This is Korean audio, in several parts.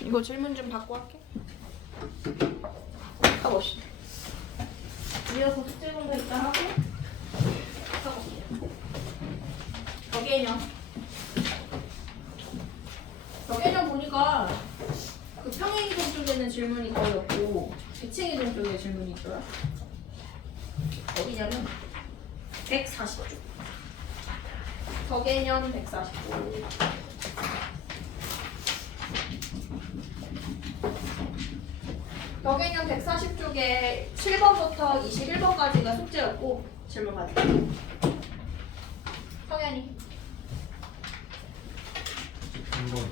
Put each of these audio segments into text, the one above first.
이거 질문 좀 받고 할게. 가봅시다. 이어서 숙제 공부 이따 하고 가볼게요. 저개념. 저개념 보니까 그 평행 이동 쪽에는 질문이 거의 없고 대칭 이동 쪽에 질문이 있더라. 어디냐면 140쪽. 저개념 140쪽. 저개념 140쪽에 7번부터 21번까지가 숙제였고 질문 받을게요. 성현이. 3번.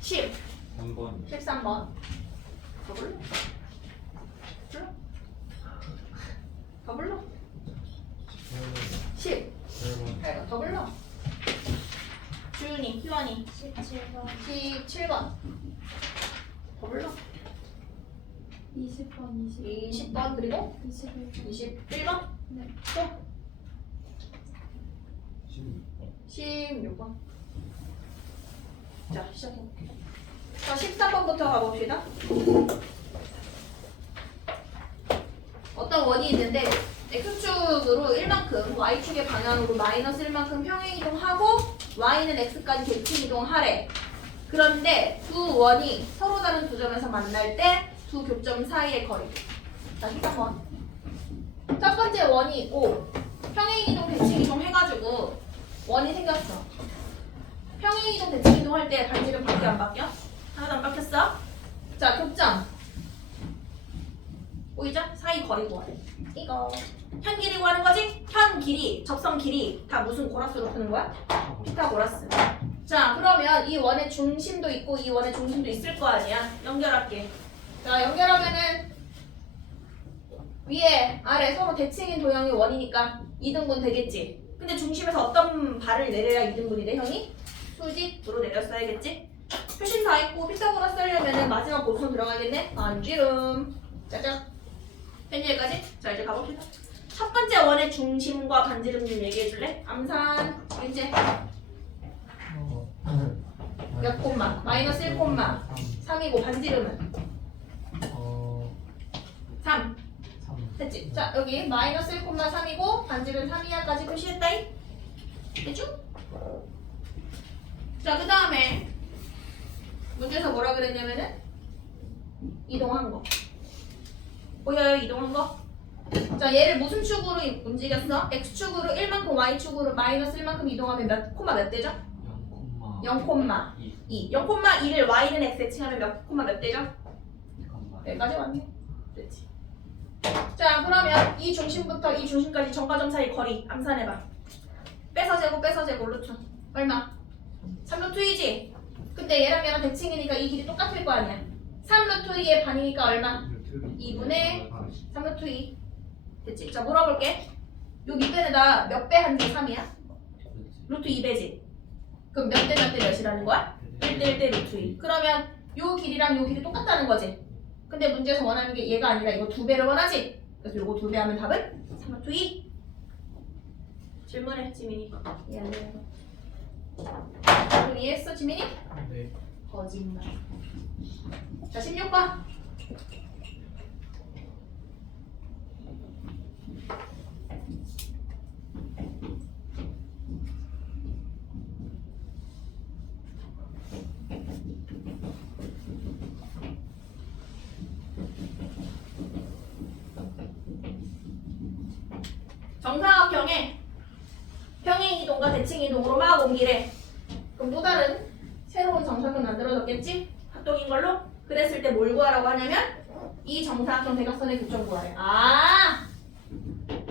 10, 3번. 13번. 더 불러? 불러? 더 불러? 10, 8번. 아이고 더 불러? 주윤이, 희원이. 17번, 17번 더 불러? 20번, 20번, 20번 그리고 21번. 21번 네. 또 16번 16번. 자, 시작해볼게요. 자, 13번부터 가봅시다. 어떤 원이 있는데, x축으로 1만큼, y축의 방향으로 마이너스 1만큼 평행 이동하고, y는 x까지 대칭 이동하래. 그런데 두 원이 서로 다른 두 점에서 만날 때 두 교점 사이의 거리. 자, 13번. 첫 번째 원이 있고, 평행이동, 대칭이동 해가지고, 원이 생겼어. 평행이동 대칭이동 할 때 반지름 바뀌어 안 바뀌어? 하나도 안 바뀌었어? 자 교점 보이죠? 사이 거리 구하래 이거 현 길이 구하는 거지? 현 길이, 접선 길이 다 무슨 고라스로 푸는 거야? 피타고라스 자 그러면 이 원의 중심도 있고 이 원의 중심도 있을 거 아니야 연결할게 자 연결하면은 위에 아래 서로 대칭인 도형이 원이니까 2등분 되겠지 근데 중심에서 어떤 발을 내려야 2등분이 돼 형이? 수직으로 내렸어야겠지? 표신 다 있고 피타고라스 하려면은 마지막 보선 들어가겠네? 반지름 짜잔 현재까지? 자 이제 가봅시다 첫 번째 원의 중심과 반지름 좀 얘기해줄래? 암산 이제 몇 콤마? 마이너스 1 콤마 3이고 반지름은 어 3 3 됐지? 자 여기 마이너스 1 콤마 3이고 반지름 3 이하까지 표시했다이 됐죠? 자그 다음에 문제에서 뭐라 그랬냐면은 이동한 거 보여요 이동한 거? 자 얘를 무슨 축으로 움직였어? x축으로 1만큼 y축으로 마이너스 1만큼 이동하면 몇 콤마 몇 대죠? 0 콤마 0 콤마 2 2 0 콤마 2를 y는 x에 칭하면 몇 콤마 몇 대죠? 여기까지 왔네. 됐지. 자, 그러면 이 중심부터 이 중심까지 정과점 사이 거리 암산해봐. 빼서 재고 빼서 재고 루트. 얼마? 3루트 2지? 근데 얘랑 얘랑 대칭이니까 이 길이 똑같을 거 아니야. 3루트 2의 반이니까 얼마? 2분의 3루트 2. 됐지? 자, 물어볼게. 요 밑변에다 몇 배 한게 3이야? 루트 2배지? 그럼 몇 대 몇대 몇이라는 거야? 1대 1대 루트 2. 그러면 요 길이랑 요 길이 똑같다는 거지. 근데 문제에서 원하는 게 얘가 아니라 이거 두 배를 원하지. 그래서 요거 두 배 하면 답은 3 루트 2. 질문해 지민이. 그럼 이해했어 지민이? 네 거짓말. 자 16번. 정사각형에 평행 이동과 대칭 이동으로 막 옮기래. 그럼 또 다른 새로운 정사각형 만들어졌겠지? 합동인 걸로? 그랬을 때 뭘 구하라고 하냐면 이 정사각형 대각선의 교점 구하래. 아!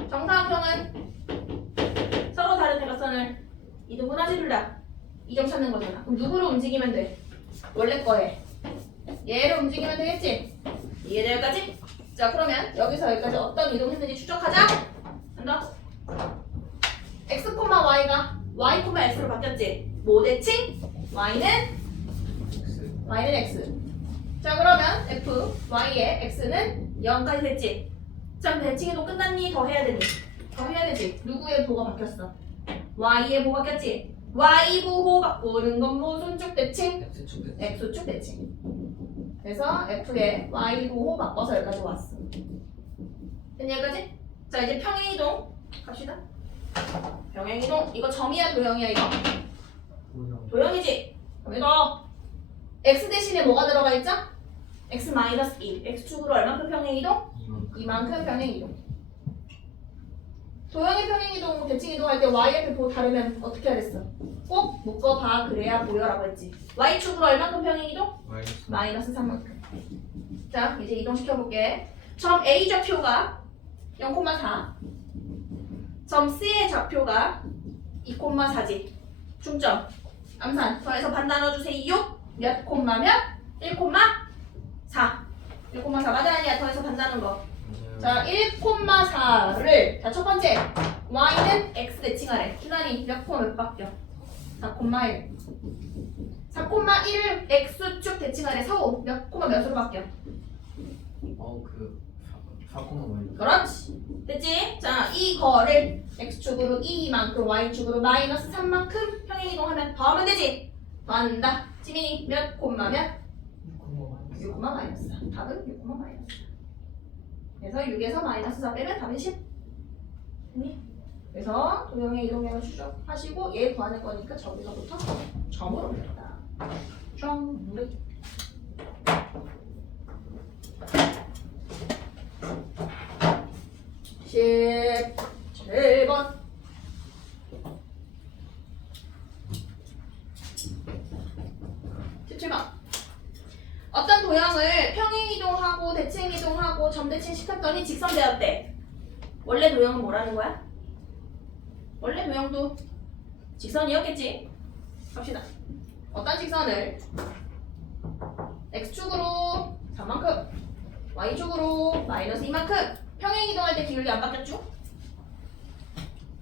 정사각형은 서로 다른 대각선을 이등분하지 둘다. 이점 찾는 거잖아. 그럼 누구를 움직이면 돼? 원래 거에. 얘를 움직이면 되겠지? 이해돼 여기까지? 자 그러면 여기서 여기까지 어떤 이동했는지 추적하자. 한다. X, y가 y, x로 바뀌었지? 뭐 대칭? y는 y는 x. 자 그러면 f, y의 x는 0까지 됐지? 자 대칭이도 끝났니? 더 해야 되니? 더 해야 되지? 누구의 보가 바뀌었어? y의 보 바뀌었지? y 부호 바꾸는 건 무슨 쭉 대칭? X축 x축 대칭. 그래서 F에 Y 보호 바꿔서 여기까지 왔어. 여기까지? 자 이제 평행 이동 갑시다. 평행이동 이거 점이야 도형이야 이거? 도형. 도형이지? 이거 x 대신에 뭐가 들어가 있죠? x 마이너스 1 x축으로 얼만큼 평행이동? 이만. 이만큼 평행이동 도형의 평행이동 대칭 이동 할 때 y의 보 다르면 어떻게 하랬어? 꼭 묶어봐 그래야 보여라고 했지 y축으로 얼만큼 평행이동? 마이너스. 마이너스 3만큼 자 이제 이동시켜볼게 점 A 좌표가 0,4 점 C의 좌표가 2,4지 중점 암산 더해서 반 나눠주세요 몇 콤마 몇? 1,4 1,4 맞아 아니야 더해서 반 나눈 거 자, 1,4를 자, 첫 번째 y는 x 대칭하래. 기간이 몇 콤마 몇 바뀌어? 4,1. 4,1을 x축 대칭하래. 서우 몇 콤마 몇으로 바뀌어? 어그 4,y. 그렇지. 됐지? 자, 이 거를 x축으로 2만큼, y축으로 마이너스 3만큼 평행 이동하면 더하면 되지. 더한다. 지민이 몇 콤마 몇? 6 콤마 마이너스. 답은 6 콤마 마이너스. 그래서 6에서 마이너스 4 빼면 답은 10. 됐니? 그래서 도형의 이동량을 추적하시고 얘 구하는 거니까 저기서부터 점으로 봅니다. 점, 물. 17번. 17번. 어떤 도형을 평행이동하고 대칭이동하고 점대칭 시켰더니 직선되었대? 원래 도형은 뭐라는 거야? 원래 도형도 직선이었겠지? 갑시다. 어떤 직선을? X축으로 3만큼 y축으로 마이너스 2만큼. 평행 이동할 때 기울기 안 바뀌었죠?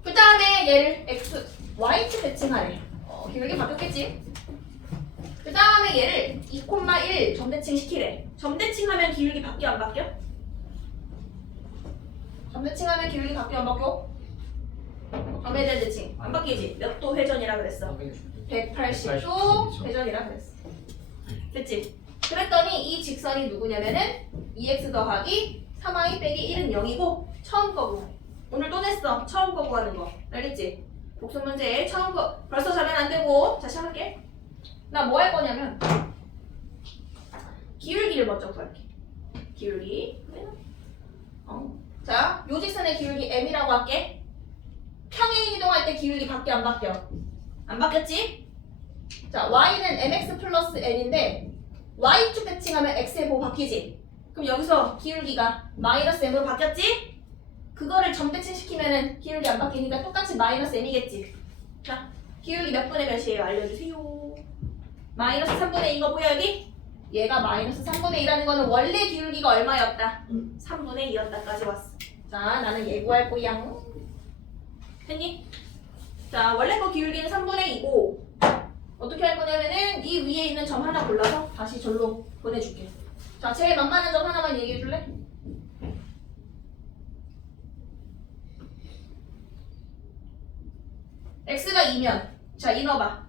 그 다음에 얘를 x, y축 대칭하래. 어, 기울기 바뀌었겠지? 그 다음에 얘를 2,1 점대칭 시키래. 점대칭하면 기울기 바뀌어 안 바뀌어? 점대칭하면 기울기 바뀌어 안 바뀌어? 점에 대칭 안 바뀌지? 몇 도 회전이라 그랬어? 180도 회전이라 그랬어. 됐지? 그랬더니 이 직선이 누구냐면은 2x 더하기 3y 빼기 1은 0이고 처음 거고 오늘 또 냈어 처음 거 구하는 거 알겠지? 복수 문제 처음 거 벌써 자면 안 되고 자 시작할게 나 뭐 할 거냐면 기울기를 먼저 구할게 기울기 어. 자, 요 직선의 기울기 m이라고 할게 평행 이동할 때 기울기 바뀌어 안 바뀌어? 안 바뀌었지? 자, y는 mx 플러스 n인데 y축 대칭하면 x의 보호 바뀌지? 그럼 여기서 기울기가 마이너스 m으로 바뀌었지? 그거를 점대칭 시키면은 기울기 안 바뀌니까 똑같이 마이너스 m이겠지? 자, 기울기 몇 분의 몇이에요? 알려주세요. 마이너스 3분의 2인 거 보여 여기? 얘가 마이너스 3분의 2라는 거는 원래 기울기가 얼마였다? 3분의 2였다까지 왔어. 자, 나는 예고할 거야. 됐니? 자, 원래 거 기울기는 3분의 2고 어떻게 할 거냐면은 이 위에 있는 점 하나 골라서 다시 절로 보내줄게. 자, 제일 만만한 점 하나만 얘기해 줄래? x가 2면 자, 이 넣어봐.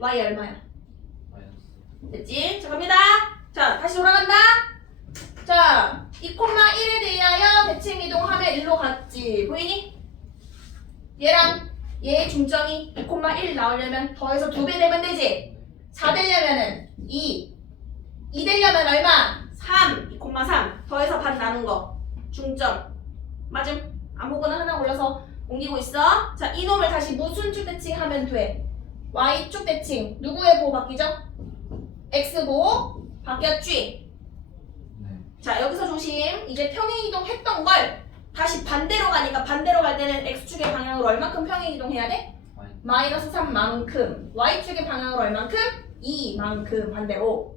y 얼마야? 됐지? 자, 갑니다. 자, 다시 돌아간다. 자, 2,1에 대하여 대칭 이동하면 1로 갔지. 보이니? 얘랑 얘의 중점이 2,1 나오려면 더해서 2배 되면 되지. 4 되려면은 2. 2 되려면 얼마? 3. 2,3. 더해서 반 나눈 거. 중점. 맞음? 아무거나 하나 올려서 옮기고 있어. 자, 이놈을 다시 무슨 쪽 대칭하면 돼? Y쪽 대칭. 누구의 보호 바뀌죠? X 보호 바뀌었지? 네. 자 여기서 조심 이제 평행이동 했던 걸 다시 반대로 가니까 반대로 갈 때는 X축의 방향으로 얼만큼 평행이동 해야 돼? 마이. 마이너스 3만큼 Y축의 방향으로 얼만큼? 2만큼 반대로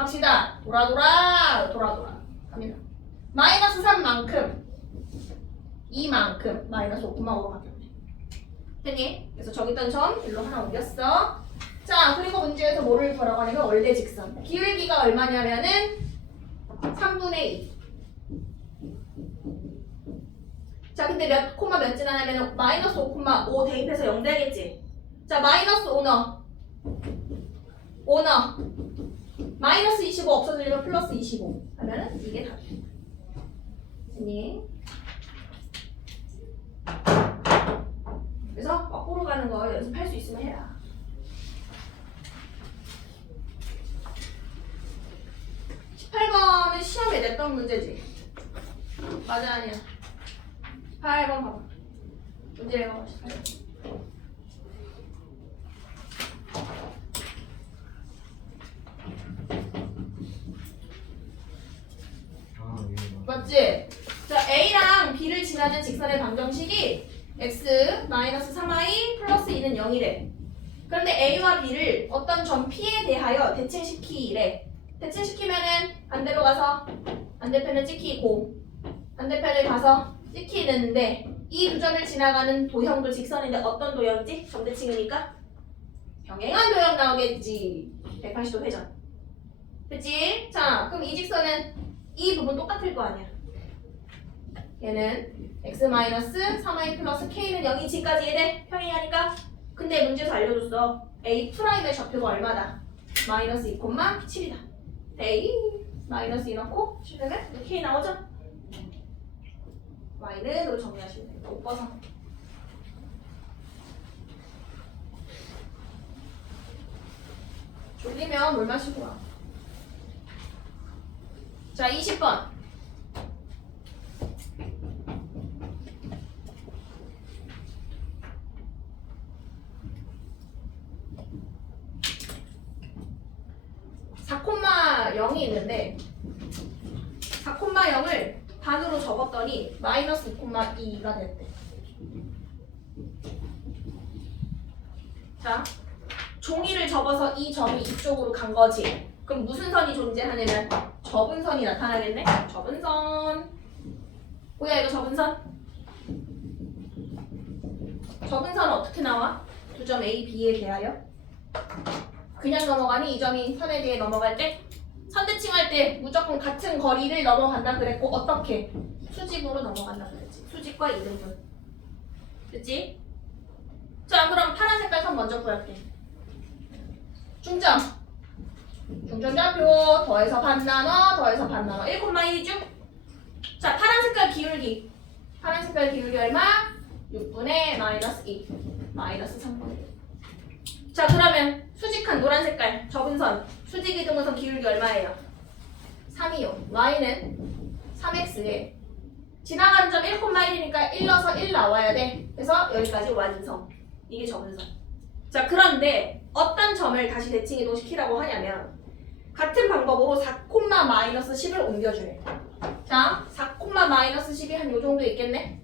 갑시다 돌아 돌아 돌아 돌아 갑니다 마이너스 3만큼 2만큼 마이너스 5,5로 바뀌었네 됐니? 그래서 저기 있던 점 일로 하나 옮겼어 자 그리고 문제에서 뭐를 하냐면 원래 직선 기울기가 얼마냐면은 3분의 2. 자, 근데 몇 콤마 몇 지나냐면 마이너스 5,5 대입해서 0 되겠지? 자, 마이너스 5 넣어. 5 넣어. 마이너스 25 없어지려면 플러스 25 하면은 이게 답이야. 됐니? 그래서 거꾸로 가는 거 연습할 수 있으면 해라. (18번은) 시험에 냈던 문제지 맞아 아니야 8번 봐봐 문제 읽어봐 18번 아 이거 맞지? 자, A랑 B를 지나는 직선의 방정식이 x 마이너스 3i 플러스 2는 0이래. 그런데 A와 B를 어떤 점 P에 대하여 대칭시키래. 대칭시키면은 반대로 가서 반대편을 찍히고 반대편을 가서 찍히는데 이 두 점을 지나가는 도형도 직선인데 어떤 도형이지? 점대칭이니까 병행한 도형 나오겠지. 180도 회전. 그치? 자, 그럼 이 직선은 이 부분 똑같을 거 아니야. 얘는 x 마이너스 3i 플러스 k는 0이 지까지 얘네 평행하니까? 근데 문제에서 알려줬어. A 프라임의 좌표가 얼마다? 마이너스 2,7이다. a 마이너스 2 넣고 칠하면 k 나오죠? y는 으로 정리하시면 됩니다 5번 졸리면 물 마시고 와. 자, 20번. 사콤마 0이 있는데 4콤마 0을 반으로 접었더니 마이너스 2,2가 됐대. 자, 종이를 접어서 이 점이 이쪽으로 간 거지. 그럼 무슨 선이 존재하냐면 접은 선이 나타나겠네. 접은 선. 뭐야 이거 접은 선? 접은 선은 어떻게 나와? 두 점 A, B에 대하여 그냥 넘어가니 이 점이 선에 대해 넘어갈 때 선대칭 할 때 무조건 같은 거리를 넘어간다 그랬고 어떻게? 수직으로 넘어간다 그랬지. 수직과 이등분. 됐지? 자 그럼 파란 색깔 선 먼저 구할게. 중점. 중점 좌표 더해서 반 나눠 더해서 반 나눠 1,1이죠? 자 파란 색깔 기울기 파란 색깔 기울기 얼마? 6분의 마이너스 2 마이너스 3분의 1. 자 그러면 수직한 노란 색깔 접은 선 수직 이등분선 기울기 얼마예요? 3이요 y는 3x에 지나가는 점 1,1이니까 1 넣어서 1 나와야 돼 그래서 여기까지 완성 이게 접은 선 자 그런데 어떤 점을 다시 대칭 이동시키라고 하냐면 같은 방법으로 4, 마이너스 10을 옮겨주래. 자, 4, 마이너스 10이 한 요 정도 있겠네?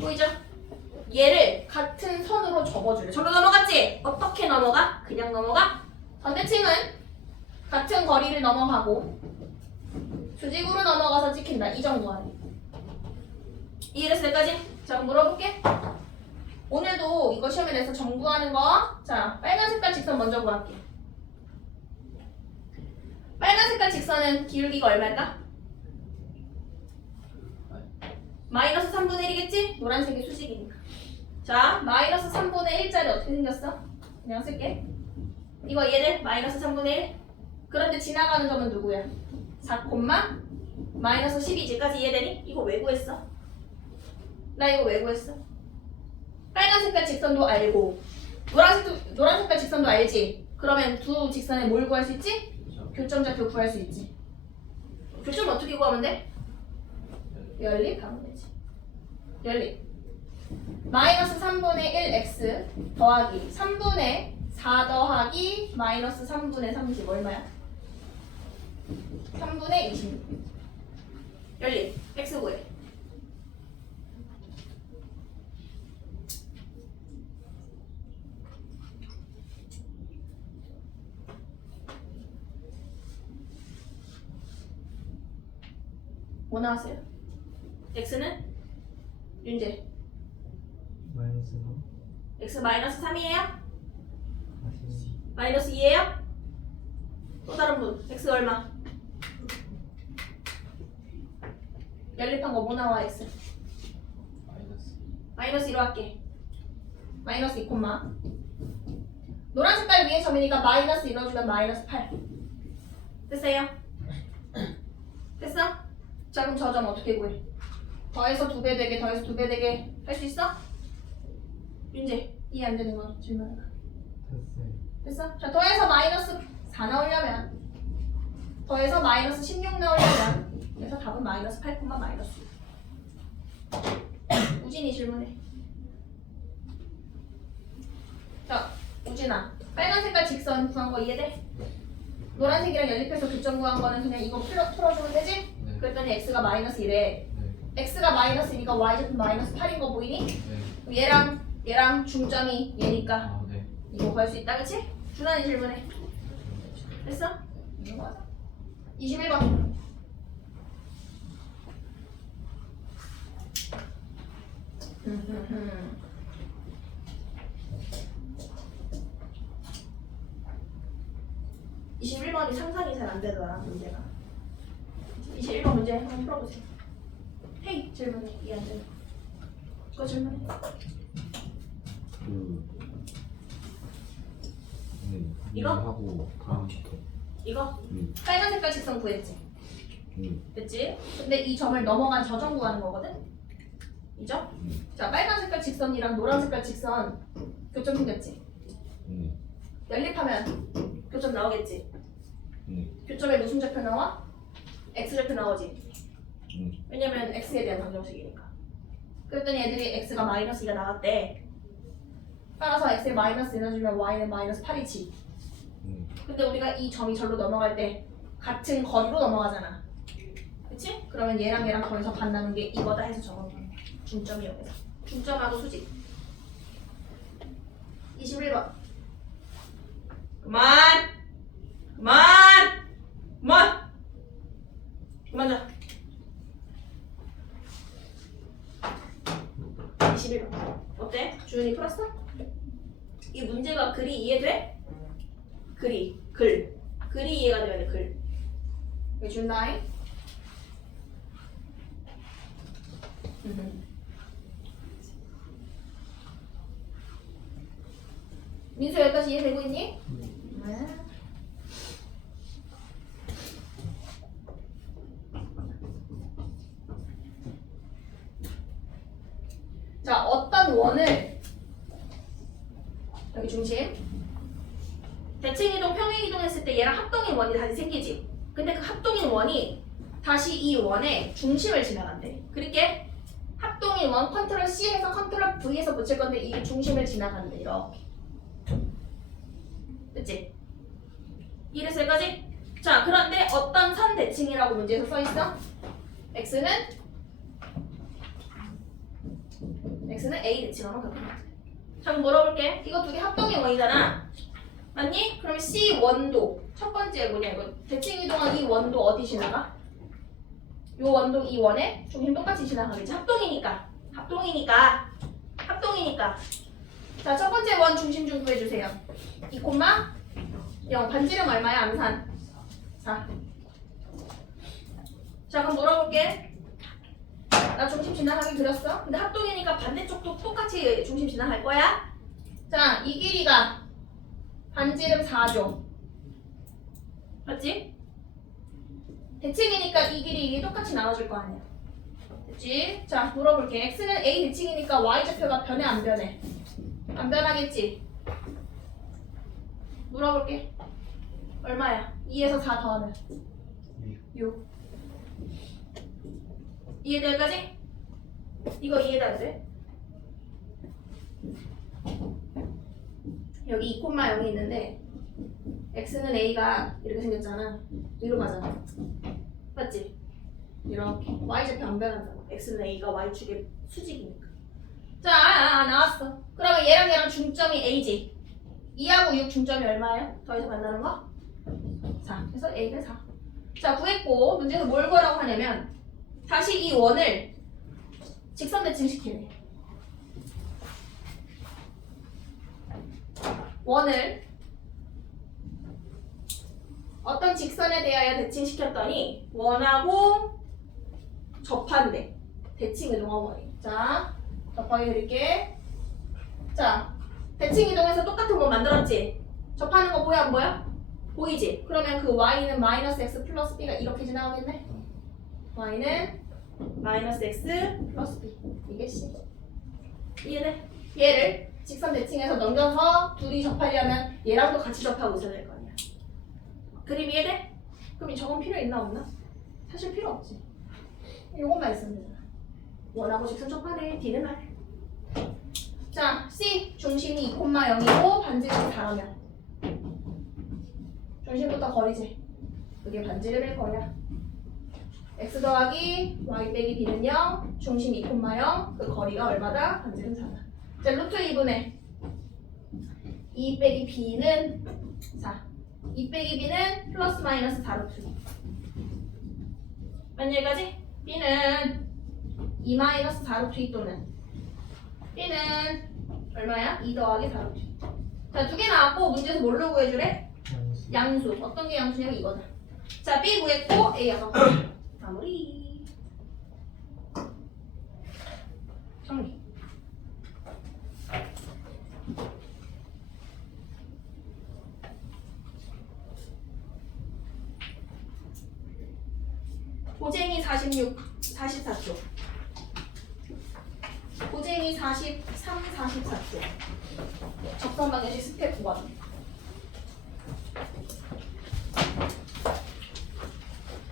보이죠? 얘를 같은 선 으로 접어주래. 절로 넘어갔지? 어떻게 넘어가? 그냥 넘어가? 반대칭은 같은 거리를 넘어가고 수직으로 넘어가서 찍힌다. 이 정도 하네. 이해됐을 때까지? 자, 물어볼게. 오늘도 이거 시험에 내서 정구하는 거. 자, 빨간 색깔 직선 먼저 구할게. 빨간 색깔 직선은 기울기가 얼마일까? 마이너스 3분의 1이겠지? 노란색이 수직이니까. 자, 마이너스 3분의 1짜리 어떻게 생겼어? 그냥 쓸게. 이거 얘를 마이너스 3분의 1. 그런데 지나가는 점은 누구야? 4, 마이너스 12지까지 이해되니? 이거 왜 구했어? 나 이거 왜 구했어? 빨간 색깔 직선도 알고 노란색 노란 색깔 직선도 알지? 그러면 두 직선에 뭘 구할 수 있지? 그죠? 교점좌표 구할 수 있지. 교점 어떻게 구하면 돼? 연립하면 되지. 연립. 마이너스 3분의 1x 더하기 3분의 4 더하기 마이너스 3분의 30 얼마야? 3분의 26. 연립. x 구해. 뭐 나왔어요? x는 윤재. 마이너스 3 x 마이너스 3이에요? 다시 마이너스 2예요? 또 다른 분 x 얼마? 연립한 거 뭐 나와 x? 마이너스 마이너스 1로 할게 마이너스 2 콤마 노란 색깔 위에 점이니까 마이너스 이뤄주면 마이너스 8 됐어요? 됐어? 자 그럼 저 점 어떻게 구해? 더해서 두 배 되게 더해서 두 배 되게 할 수 있어? 윤재 이해 안 되는 거 질문해봐 됐어요. 됐어? 자 더해서 마이너스 4 나오려면 더해서 마이너스 16 나오려면 그래서 답은 마이너스 8, 마이너스 6 우진이 질문해 자 우진아 빨간 색깔 직선 구한 거 이해돼? 노란색이랑 연립해서 교점 구한 거는 그냥 이거 풀어, 풀어주면 되지? 네. 그랬더니 x가 마이너스 1에 네. x가 마이너스니까 y제곱 마이너스 8인 거 보이니? 네. 얘랑 얘랑 중점이 얘니까 아, 네. 이거 구할 수 있다 그치? 준환이 질문해. 됐어? 이거 맞아 21번 (21번이) 상상이 잘 안 되더라 문제가. (21번) 문제 한번 풀어보세요. 헤이 질문해. 이해 안 되는 거 질문해 그 네, 이거? 하고 다음부터 이거 음. 빨간 색깔 직선 구했지 음. 됐지? 근데 이 점을 넘어간 저점 구하는 거거든? 이 점? 음. 자, 빨간 색깔 직선이랑 노란 색깔 직선 교점 생겼지? 음. 연립하면 교점 나오겠지? 음. 교점에 무슨 좌표 나와? x좌표 나오지? 음. 왜냐면 x에 대한 방정식이니까 그랬더니 애들이 x가 마이너스 2가 나왔대 따라서 x에 마이너스 1 넣어주면 y는 마이너스 8이지 음. 근데 우리가 이 점이 절로 넘어갈 때 같은 거리로 넘어가잖아. 그치? 그러면 얘랑 얘랑 거기서 반나는 게 이거다 해서 적어놓은 거야. 중점 이용해서. 중점하고 수직. 21번. 그만! 그만! 그만! 그만 자. 21번. 어때? 주은이 풀었어? 이 문제가 글이 이해돼? 글이 글 글이 이해가 돼야 돼 글. 여기 준다잉. 민수 여기까지 이해되고 있니? 네. 자, 어떤 원을 여기 중심 대칭 이동, 평행 이동했을 때 얘랑 합동인 원이 다시 생기지. 근데 그 합동인 원이 다시 이 원의 중심을 지나간대. 그렇게 합동인 원 컨트롤 C에서 컨트롤 V에서 붙일 건데 이 중심을 지나간대. 이렇게. 됐지? 이래서 여기까지? 자, 그런데 어떤 선 대칭이라고 문제에서 써 있어? x는 x는 a 대칭하면 그렇게. 자, 그럼 물어볼게. 이거 두 개 합동인 원이잖아. 맞니? 그럼 C 원도 첫 번째 뭐냐 이거 대칭 이동한 이 원도 어디 지나가? 요 원도 이 원에 중심 똑같이 지나가겠지 합동이니까 합동이니까 합동이니까 자 첫 번째 원 중심 좀 구해주세요 2 콤마 0 반지름 얼마야 암산 4 자 그럼 물어볼게 나 중심 지나가기 그렸어 근데 합동이니까 반대쪽도 똑같이 중심 지나갈 거야 자 이 길이가 반지름 4죠. 맞지? 대칭이니까 이 길이 똑같이 나눠질 거 아니야. 됐지? 자, 물어볼게. x는 a 대칭이니까 y좌표가 변해 안 변해? 안 변하겠지? 물어볼게. 얼마야? 2에서 4 더하면 6. 이해될까지? 이거 이해돼야 돼? 여기 2,0이 있는데 x는 a가 이렇게 생겼잖아. 위로 가잖아. 맞지? 이렇게 y좌표 안 변한다고. x는 a가 y축의 수직이니까. 자, 아, 아, 나왔어. 그러면 얘랑 얘랑 중점이 a지. 2하고 6 중점이 얼마예요? 더해서 만나는 거? 4. 그래서 a가 4. 자, 구했고 문제에서 뭘 구하라고 하냐면 다시 이 원을 직선 대칭시키네. 원을 어떤 직선에 대하여 대칭시켰더니 원하고 접한대. 대칭 이동한 원이. 자, 접하게 그릴게. 자, 대칭 이동해서 똑같은 원 만들었지? 접하는 거 보여 안 보여? 보이지? 그러면 그 y는 마이너스 x 플러스 b가 이렇게 지나가겠네? Y는 마이너스 x 플러스 b. 이게 c. 이해돼? 얘를 직선 대칭해서 넘겨서 둘이 접하려면 얘랑도 같이 접하고 있어야 될 거 아니야. 그림 이해돼? 그럼 저건 필요 있나 없나? 사실 필요 없지. 이것만 있으면 되잖아. 원하고 직선 접하네. D는 알 자, C 중심이 2,0이고 반지름이 4라면. 중심부터 거리지. 그게 반지름의 거리야 x 더하기 y 빼기 b는 0 중심 2,0 그 거리가 얼마다? 반지름 4다 자, 루트 2분의 2 빼기 b는 4 2 빼기 b는 플러스 마이너스 4 루트 2 맞냐 여기까지? b는 2 마이너스 4 루트 2 또는 b는 얼마야? 2 더하기 4 루트 2 자, 두 개 나왔고 문제에서 뭘로 구해주래? 양수. 어떤 게 양수냐면 이거다. 자, B 구했고 A 약간 마무리. 정리. 고쟁이 46, 44쪽. 고쟁이 43, 44쪽. 적선 방정식 스텝 1.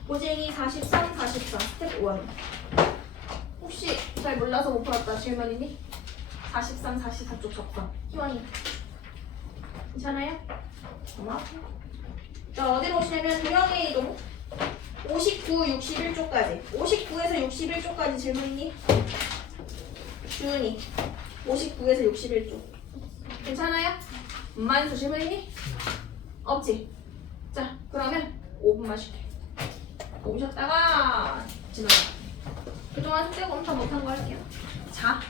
고쟁이 43, 44 스텝 1 혹시 잘 몰라서 못 풀었다 질문이니? 43, 44쪽 적선 희원이 괜찮아요? 고마워 자 어디로 오시냐면 도형의 이동 59, 61쪽까지 59에서 61쪽까지 질문이니? 주은이 59에서 61쪽 괜찮아요? 만수 질문이니? 없지? 자 그러면 5분만 쉴게 오셨다가 지나가. 그동안 숙제 검사 못한 거 할게요. 자,